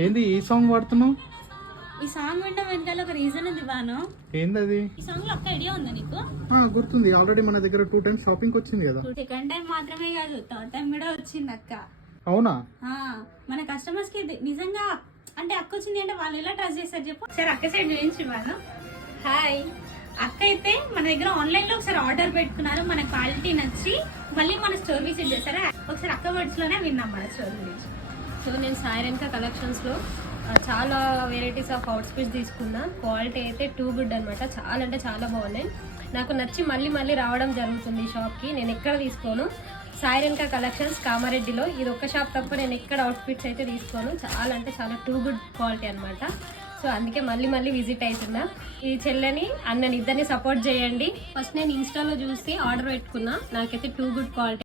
ఏంది ఈ సాంగ్ పాడుతున్నావు? ఈ సాంగ్ వినడం వెనకాల ఒక రీజన్ ఉంది బాను. ఏందది? ఈ సాంగ్ లో ఒక్క ఐడియా ఉందా నీకు? గుర్తుంది, ఆల్రెడీ మన దగ్గర 2 times షాపింగ్ వచ్చింది కదా. సెకండ్ టైం మాత్రమే కాదు, థర్డ్ టైం కూడా వచ్చింది అక్క. అవునా? మన కస్టమర్స్ కి నిజంగా అంటే అక్క వచ్చింది అంటే వాళ్ళు ఎలా ట్రస్ట్ చేస్తారు చెప్పు. సరే అక్క సైడ్ చూపించి బాను. హాయ్, అక్క అయితే మన దగ్గర ఆన్లైన్ లో ఒకసారి ఆర్డర్ పెట్టుకున్నారు, మన క్వాలిటీ నచ్చి మళ్ళీ మన స్టోర్ విజిట్ చేస్తారా. ఒకసారి అక్క వర్డ్స్ లోనే విన్నాం మన స్టోర్ గురించి. సో నేను సాయిరెన్కా కలెక్షన్స్లో చాలా వెరైటీస్ ఆఫ్ అవుట్ఫిట్స్ తీసుకున్నా. క్వాలిటీ అయితే టూ గుడ్ అనమాట, చాలా అంటే చాలా బాగున్నాయి. నాకు నచ్చి మళ్ళీ మళ్ళీ రావడం జరుగుతుంది ఈ షాప్కి. నేను ఎక్కడ తీసుకోను, సాయిరెన్కా కలెక్షన్స్ కామారెడ్డిలో ఇది ఒక్క షాప్ తప్ప నేను ఎక్కడ అవుట్ఫిట్స్ అయితే తీసుకోను. చాలా అంటే చాలా టూ గుడ్ క్వాలిటీ అనమాట. సో అందుకే మళ్ళీ మళ్ళీ విజిట్ అవుతున్నా. ఈ చెల్లెని అన్నని ఇద్దరిని సపోర్ట్ చేయండి. ఫస్ట్ నేను ఇన్స్టాలో చూసి ఆర్డర్ పెట్టుకున్నా, నాకైతే టూ గుడ్ క్వాలిటీ.